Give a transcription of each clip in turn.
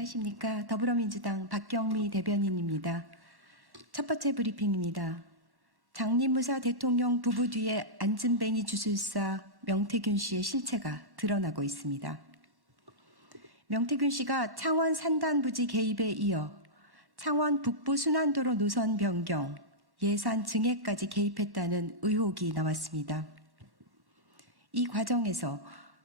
안녕하십니까. 더불어민주당 박경미 대변인입니다. 첫 번째 브리핑입니다. 장님무사 대통령 부부 뒤에 안진뱅이 주술사 명태균 씨의 실체가 드러나고 있습니다. 명태균 씨가 창원 산단부지 개입에 이어 창원 북부 순환도로 노선 변경, 예산 증액까지 개입했다는 의혹이 나왔습니다. 이 과정에서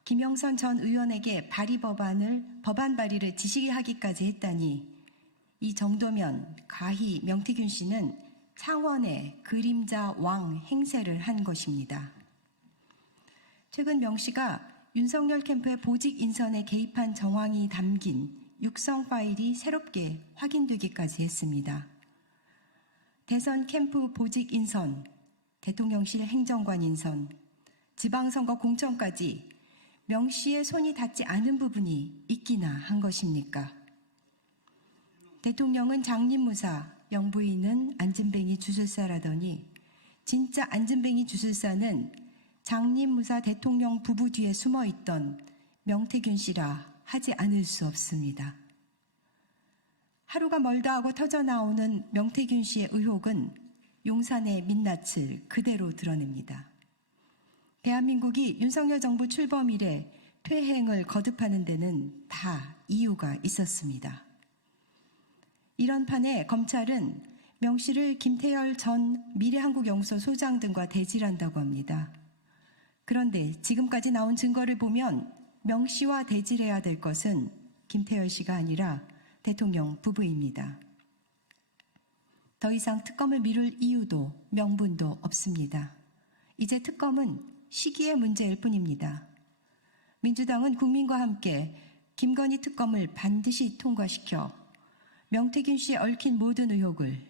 김영선 전 의원에게 법안 발의를 지시하기까지 했다니 이 정도면 가히 명태균 씨는 창원의 그림자 왕 행세를 한 것입니다. 최근 명 씨가 윤석열 캠프의 보직 인선에 개입한 정황이 담긴 육성 파일이 새롭게 확인되기까지 했습니다. 대선 캠프 보직 인선, 대통령실 행정관 인선, 지방선거 공천까지 명 씨의 손이 닿지 않은 부분이 있기나 한 것입니까? 대통령은 장님무사, 영부인은 안진뱅이 주술사라더니 진짜 안진뱅이 주술사는 장님무사 대통령 부부 뒤에 숨어있던 명태균 씨라 하지 않을 수 없습니다. 하루가 멀다 하고 터져나오는 명태균 씨의 의혹은 용산의 민낯을 그대로 드러냅니다. 대한민국이 윤석열 정부 출범 이래 퇴행을 거듭하는 데는 다 이유가 있었습니다. 이런 판에 검찰은 명 씨를 김태열 전 미래한국연구소 소장 등과 대질한다고 합니다. 그런데 지금까지 나온 증거를 보면 명 씨와 대질해야 될 것은 김태열 씨가 아니라 대통령 부부입니다. 더 이상 특검을 미룰 이유도 명분도 없습니다. 이제 특검은 시기의 문제일 뿐입니다. 민주당은 국민과 함께 김건희 특검을 반드시 통과시켜 명태균 씨에 얽힌 모든 의혹을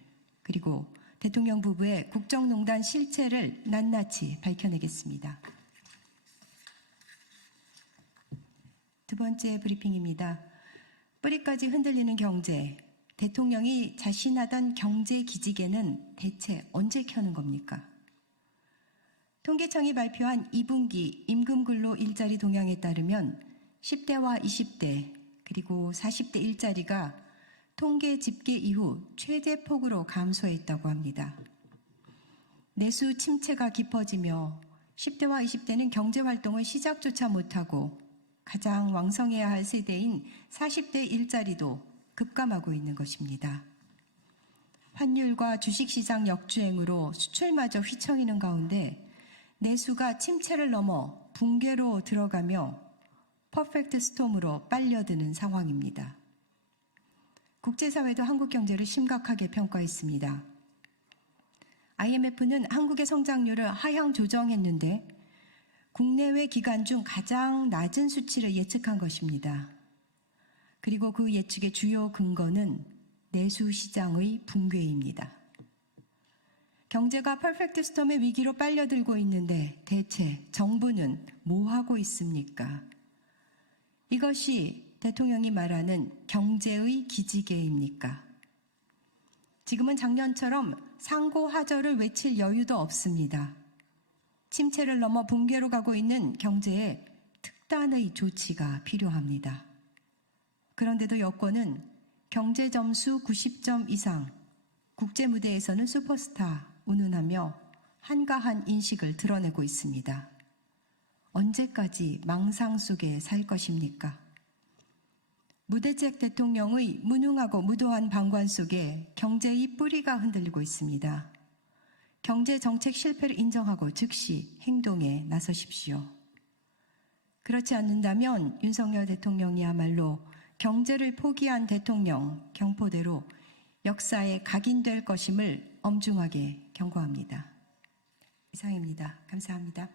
그리고 대통령 부부의 국정농단 실체를 낱낱이 밝혀내겠습니다. 두 번째 브리핑입니다. 뿌리까지 흔들리는 경제, 대통령이 자신하던 경제 기지개는 대체 언제 켜는 겁니까? 통계청이 발표한 2분기 임금근로 일자리 동향에 따르면 10대와 20대 그리고 40대 일자리가 통계 집계 이후 최대 폭으로 감소했다고 합니다. 내수 침체가 깊어지며 10대와 20대는 경제활동을 시작조차 못하고 가장 왕성해야 할 세대인 40대 일자리도 급감하고 있는 것입니다. 환율과 주식시장 역주행으로 수출마저 휘청이는 가운데 내수가 침체를 넘어 붕괴로 들어가며 퍼펙트 스톰으로 빨려드는 상황입니다. 국제사회도 한국 경제를 심각하게 평가했습니다. IMF는 한국의 성장률을 하향 조정했는데 국내외 기관 중 가장 낮은 수치를 예측한 것입니다. 그리고 그 예측의 주요 근거는 내수 시장의 붕괴입니다. 경제가 퍼펙트 스톰의 위기로 빨려들고 있는데 대체 정부는 뭐 하고 있습니까? 이것이 대통령이 말하는 경제의 기지개입니까? 지금은 작년처럼 상고하저를 외칠 여유도 없습니다. 침체를 넘어 붕괴로 가고 있는 경제에 특단의 조치가 필요합니다. 그런데도 여권은 경제 점수 90점 이상, 국제 무대에서는 슈퍼스타 운운하며 한가한 인식을 드러내고 있습니다. 언제까지 망상 속에 살 것입니까? 무대책 대통령의 무능하고 무도한 방관 속에 경제의 뿌리가 흔들리고 있습니다. 경제 정책 실패를 인정하고 즉시 행동에 나서십시오. 그렇지 않는다면 윤석열 대통령이야말로 경제를 포기한 대통령 경포대로 역사에 각인될 것임을 엄중하게 경고합니다. 이상입니다. 감사합니다.